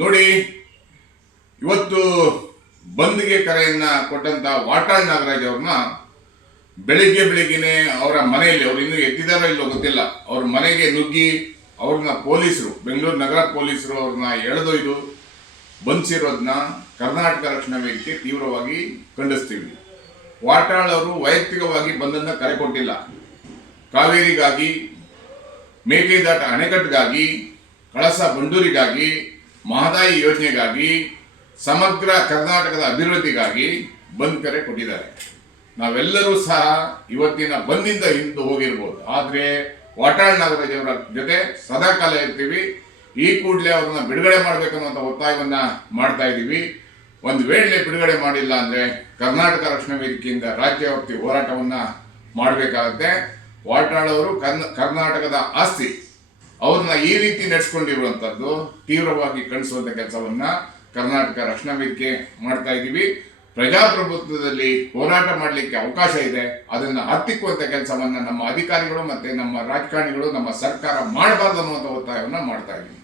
ನೋಡಿ, ಇವತ್ತು ಬಂದ್ಗೆ ಕರೆಯನ್ನ ಕೊಟ್ಟಂತ ವಾಟಾಳ್ ನಾಗರಾಜ್ ಅವ್ರನ್ನ ಬೆಳಿಗ್ಗೆನೆ ಅವರ ಮನೆಯಲ್ಲಿ, ಅವ್ರು ಇನ್ನೂ ಎದ್ದಿದಾರೋ ಇಲ್ಲೋ ಗೊತ್ತಿಲ್ಲ, ಅವ್ರ ಮನೆಗೆ ನುಗ್ಗಿ ಅವ್ರನ್ನ ಪೊಲೀಸರು, ಬೆಂಗಳೂರು ನಗರ ಪೊಲೀಸರು ಅವ್ರನ್ನ ಎಳೆದೊಯ್ದು ಬಂಧಿಸಿರೋದನ್ನ ಕರ್ನಾಟಕ ರಕ್ಷಣಾ ವೇದಿಕೆ ತೀವ್ರವಾಗಿ ಖಂಡಿಸ್ತೀವಿ. ವಾಟಾಳ್ ಅವರು ವೈಯಕ್ತಿಕವಾಗಿ ಬಂದನ್ನ ಕರೆ ಕೊಟ್ಟಿಲ್ಲ. ಕಾವೇರಿಗಾಗಿ, ಮೇಕೆದಾಟ ಅಣೆಕಟ್ಟಿಗಾಗಿ, ಕಳಸ ಬಂಡೂರಿಗಾಗಿ, ಮಹದಾಯಿ ಯೋಜನೆಗಾಗಿ, ಸಮಗ್ರ ಕರ್ನಾಟಕದ ಅಭಿವೃದ್ಧಿಗಾಗಿ ಬಂದ್ ಕರೆ ಕೊಟ್ಟಿದ್ದಾರೆ. ನಾವೆಲ್ಲರೂ ಸಹ ಇವತ್ತಿನ ಬಂದಿಂದ ಹಿಂದೆ ಹೋಗಿರ್ಬೋದು, ಆದರೆ ವಾಟಾಳ್ ನಾಗರಾಜ್ ಅವರ ಜೊತೆ ಸದಾಕಾಲ ಇರ್ತೀವಿ. ಈ ಕೂಡಲೇ ಅವ್ರನ್ನ ಬಿಡುಗಡೆ ಮಾಡಬೇಕನ್ನುವಂಥ ಒತ್ತಾಯವನ್ನ ಮಾಡ್ತಾ ಇದ್ದೀವಿ. ಒಂದು ವೇಳೆ ಬಿಡುಗಡೆ ಮಾಡಿಲ್ಲ ಅಂದ್ರೆ ಕರ್ನಾಟಕ ರಕ್ಷಣಾ ವೇದಿಕೆಯಿಂದ ರಾಜ್ಯವ್ಯಾಪ್ತಿ ಹೋರಾಟವನ್ನ ಮಾಡಬೇಕಾಗತ್ತೆ. ವಾಟಾಳ್ ಅವರು ಕರ್ನಾಟಕದ ಆಸ್ತಿ, ಅವ್ರನ್ನ ಈ ರೀತಿ ನಡೆಸ್ಕೊಂಡಿರುವಂತದ್ದು ತೀವ್ರವಾಗಿ ಖಂಡಿಸುವಂತ ಕೆಲಸವನ್ನ ಕರ್ನಾಟಕ ರಕ್ಷಣಾ ವೇದಿಕೆ ಮಾಡ್ತಾ ಇದ್ದೀವಿ. ಪ್ರಜಾಪ್ರಭುತ್ವದಲ್ಲಿ ಹೋರಾಟ ಮಾಡಲಿಕ್ಕೆ ಅವಕಾಶ ಇದೆ, ಅದನ್ನ ಹತ್ತಿಕ್ಕುವಂತ ಕೆಲಸವನ್ನ ನಮ್ಮ ಅಧಿಕಾರಿಗಳು ಮತ್ತೆ ನಮ್ಮ ರಾಜಕಾರಣಿಗಳು, ನಮ್ಮ ಸರ್ಕಾರ ಮಾಡಬಾರ್ದು ಅನ್ನುವಂಥ ಒತ್ತಾಯವನ್ನ ಮಾಡ್ತಾ ಇದ್ದೀವಿ.